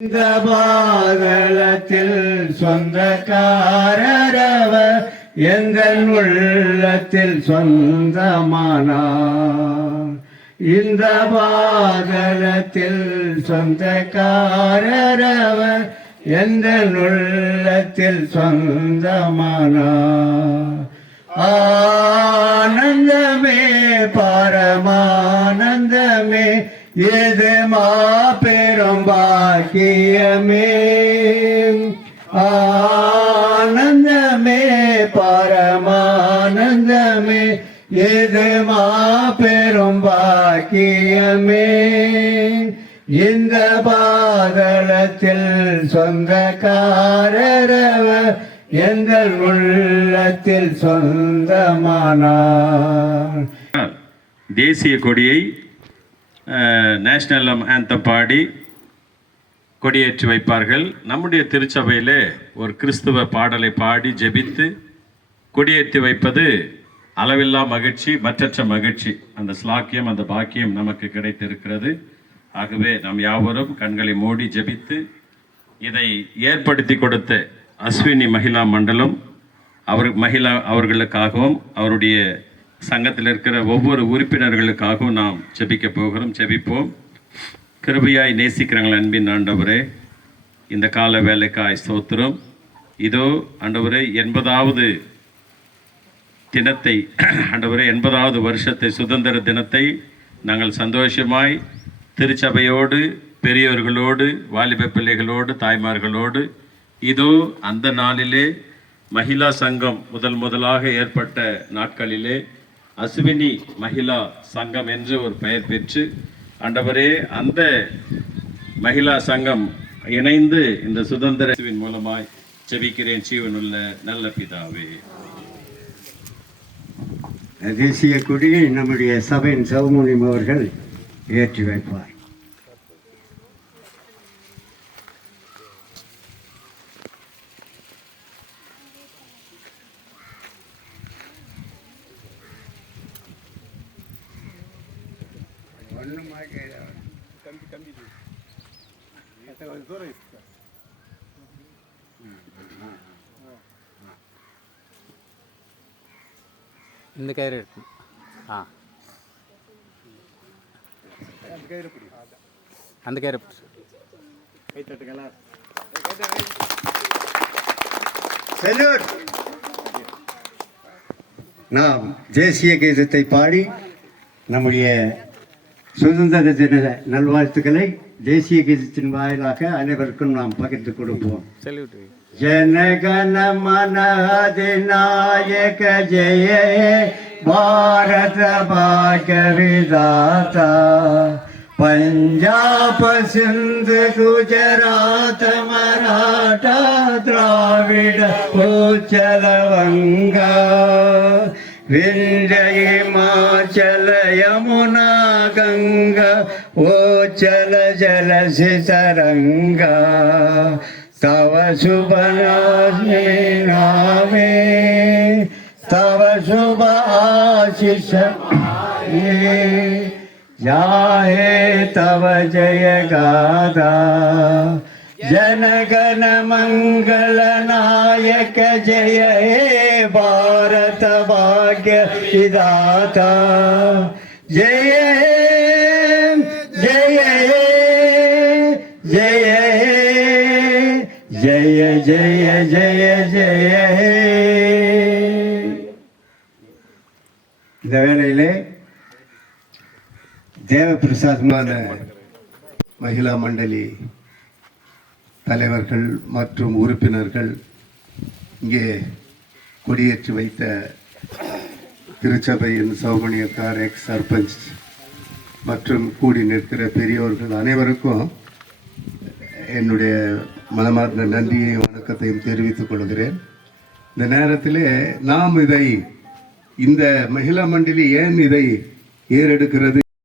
இந்த பாதளத்தில் சொந்தக்காரரவர் எங்கள் உள்ளத்தில் சொந்தமானார். இந்த பாதளத்தில் சொந்தக்காரரவர் எங்கள் உள்ளத்தில் சொந்தமானார். ஆனந்தமே பரமானந்தமே இது மாபெரும் பாக்கியமே. ஆனந்தமே பரமானந்தமே இது மாபெரும் பாக்கியமே. இந்த பாதளத்தில் சொந்தக்காரரவர் எங்கள் உள்ளத்தில் சொந்தமானார். தேசிய கொடியை நேஷனல் ஆந்தம் பாடி கொடியேற்றி வைப்பார்கள். நம்முடைய திருச்சபையிலே ஒரு கிறிஸ்துவ பாடலை பாடி ஜெபித்து கொடியேற்றி வைப்பது அளவில்லா மகிழ்ச்சி, மற்றற்ற மகிழ்ச்சி. அந்த ஸ்லாக்கியம், அந்த பாக்கியம் நமக்கு கிடைத்திருக்கிறது. ஆகவே நாம் யாவரும் கண்களை மூடி ஜெபித்து இதை ஏற்படுத்தி கொடுத்த அஸ்வினி மகிழா மண்டலம் அவர்களுக்காகவும் அவருடைய சங்கத்தில் இருக்கிற ஒவ்வொரு உறுப்பினர்களுக்காகவும் நாம் ஜெபிக்க போகிறோம். ஜெபிப்போம். கிருபையாய் நேசிக்கிறாங்கள் அன்பின் ஆண்டவரே, இந்த கால வேலைக்காய் ஸ்தோத்திரம். இதோ ஆண்டவரே 80வது தினத்தை, ஆண்டவரே 80வது வருஷத்தை, சுதந்திர தினத்தை நாங்கள் சந்தோஷமாய் திருச்சபையோடு, பெரியவர்களோடு, வாலிப பிள்ளைகளோடு, தாய்மார்களோடு, இதோ அந்த நாளிலே மகிழா சங்கம் முதலாக ஏற்பட்ட நாட்களிலே அஸ்வினி மகிழா சங்கம் என்று ஒரு பெயர் பெற்று, ஆண்டவரே அந்த மகிழா சங்கம் இணைந்து இந்த சுதந்திரத்தின் மூலமாய் ஜெபிக்கிறேன் ஜீவனுள்ள நல்ல பிதாவே. தேசிய கொடியை நம்முடைய சபையின் சௌமுனியம் அவர்கள் ஏற்றி வைப்பார். இந்த கயிறு எடுத்து அந்த கயிறு கை தட்டுங்களா. நாம் தேசிய கீதத்தை பாடி நம்முடைய சுதந்திர தின நல்வாழ்த்துக்களை தேசிய கீதத்தின் வாயிலாக அனைவருக்கும் நாம் பகிர்ந்து கொடுப்போம். ஜனகண மன அதிநாயக ஜெய பாரத பாக்ய விதாதா பஞ்சாப சிந்து குஜராத் மராட்டா திராவிட உச்சல வங்கா விந்திய இமாச்சல யமுனா கங்கா ஓச்சல ஜல சிதரங்கா तव शुभ नामे तव शुभ आशीष जाहे तव जय गाथा जनगण मंगल नायक जय हे भारत भाग्य विधाता जय जय जय जय जय जय जय. இந்த வேளையிலே தேவபிரசாதமான மகிழா மண்டலி தலைவர்கள் மற்றும் உறுப்பினர்கள், இங்கே கொடியேற்றி வைத்த திருச்சபையின் சௌமணியக்கார், எக்ஸ் சர்பஞ்ச் மற்றும் கூடி நிற்கிற பெரியோர்கள் அனைவருக்கும் என்னுடைய மனமார்ந்த நன்றியையும் வணக்கத்தையும் தெரிவித்துக் கொள்கிறேன். இந்த நேரத்திலே நாம் இந்த மகிழா மண்டலி ஏன் இதை ஏறெடுக்கிறது